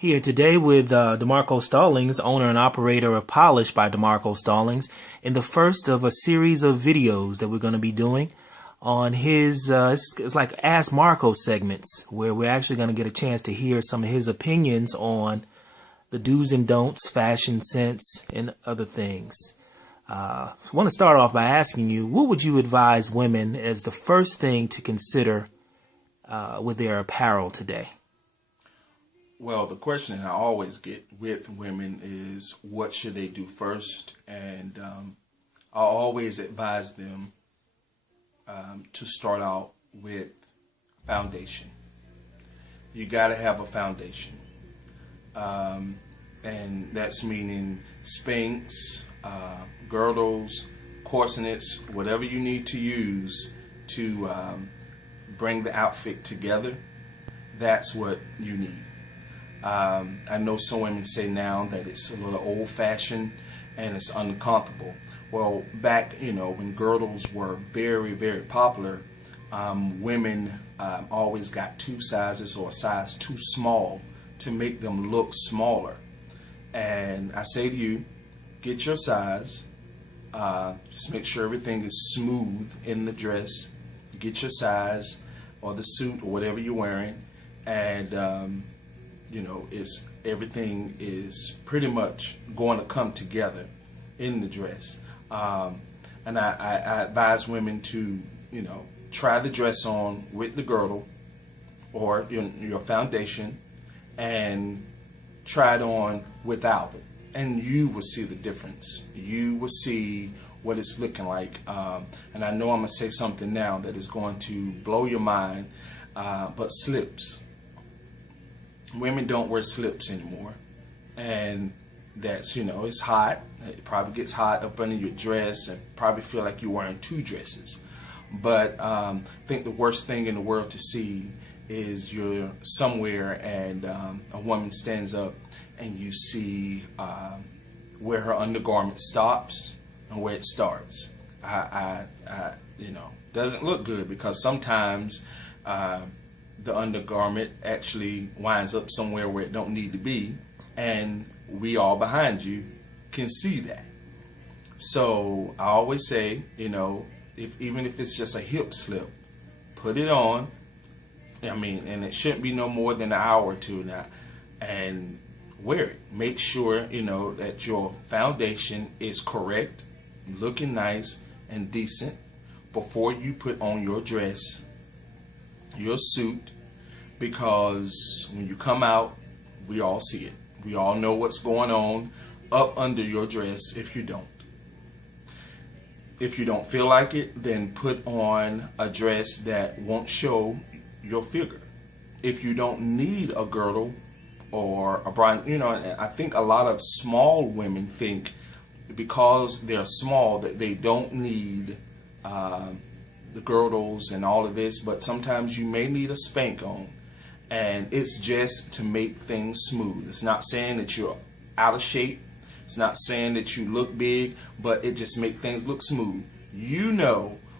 Here today with Demarco Stallings, owner and operator of Polish by Demarco Stallings, in the first of a series of videos that we're going to be doing on his, it's like Ask Marco segments, where we're actually going to get a chance to hear some of his opinions on the do's and don'ts, fashion sense, and other things. So I want to start off by asking you, what would you advise women as the first thing to consider with their apparel today? Well, the question I always get with women is, what should they do first? And I always advise them to start out with foundation. You got to have a foundation. And that's meaning Spanx, girdles, corselets, whatever you need to use to bring the outfit together. That's what you need. I know some women say now that it's a little old-fashioned and it's uncomfortable. Well, back, when girdles were very, very popular, women always got two sizes or a size too small to make them look smaller. And I say to you, get your size. Just make sure everything is smooth in the dress. Get your size or the suit or whatever you're wearing, and everything is pretty much going to come together in the dress. And I advise women to, try the dress on with the girdle or your foundation, and try it on without it, and you will see the difference. You will see what it's looking like. And I know I'm gonna say something now that is going to blow your mind, but slips. Women don't wear slips anymore, and that's, it's hot. It probably gets hot up under your dress and probably feel like you're wearing two dresses. But I think the worst thing in the world to see is you're somewhere and a woman stands up and you see where her undergarment stops and where it starts. Doesn't look good, because sometimes the undergarment actually winds up somewhere where it don't need to be, and we all behind you can see that. So I always say, even if it's just a hip slip, put it on. And it shouldn't be no more than an hour or two now, and wear it. Make sure that your foundation is correct, looking nice and decent before you put on your dress, your suit, because when you come out, we all see it. We all know what's going on up under your dress. If you don't feel like it, then put on a dress that won't show your figure. If you don't need a girdle or a bra, I think a lot of small women think because they're small that they don't need the girdles and all of this, but sometimes you may need a spank on, and it's just to make things smooth. It's not saying that you're out of shape. It's not saying that you look big, but it just makes things look smooth.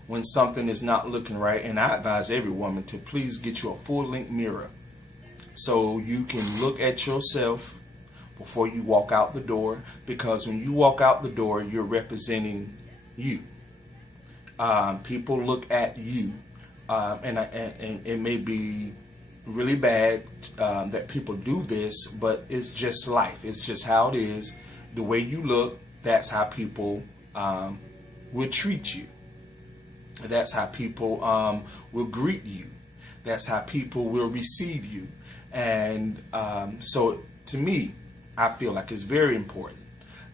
When something is not looking right, and I advise every woman to please get you a full-length mirror so you can look at yourself before you walk out the door, because when you walk out the door, you're representing you. People look at you, and it may be really bad that people do this, but it's just life. It's just how it is. The way you look, that's how people will treat you. That's how people will greet you. That's how people will receive you. And so to me, I feel like it's very important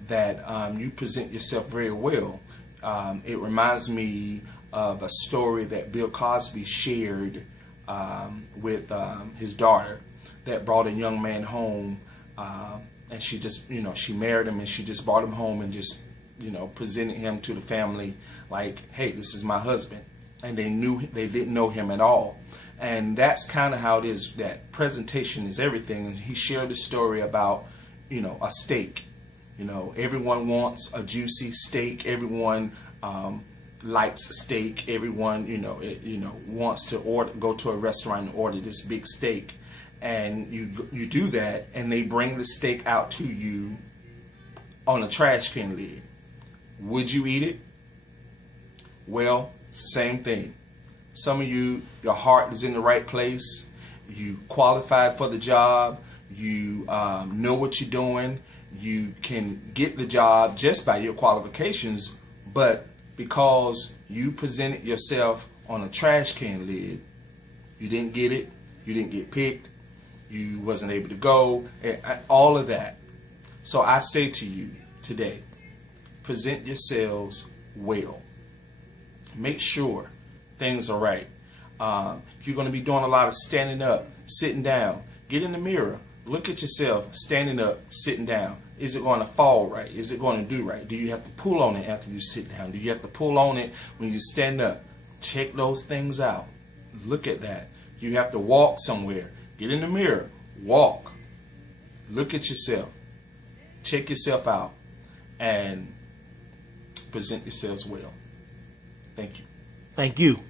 that you present yourself very well. It reminds me of a story that Bill Cosby shared with his daughter, that brought a young man home, and she just, she married him, and she just brought him home and just, presented him to the family like, hey, this is my husband. And they didn't know him at all. And that's kind of how it is, that presentation is everything. And he shared a story about, a steak. Everyone wants a juicy steak. Everyone likes steak. Everyone, wants to go to a restaurant and order this big steak. and you do that, and they bring the steak out to you on a trash can lid. Would you eat it? Well, same thing. Some of you, your heart is in the right place. You qualified for the job. You know what you're doing. You can get the job just by your qualifications, but because you presented yourself on a trash can lid, you didn't get it. You didn't get picked. You wasn't able to go. All of that. So I say to you today, present yourselves well. Make sure things are right. You're going to be doing a lot of standing up, sitting down. Get in the mirror. Look at yourself standing up, sitting down. Is it going to fall right? Is it going to do right? Do you have to pull on it after you sit down? Do you have to pull on it when you stand up? Check those things out. Look at that. You have to walk somewhere. Get in the mirror. Walk. Look at yourself. Check yourself out. And present yourselves well. Thank you. Thank you.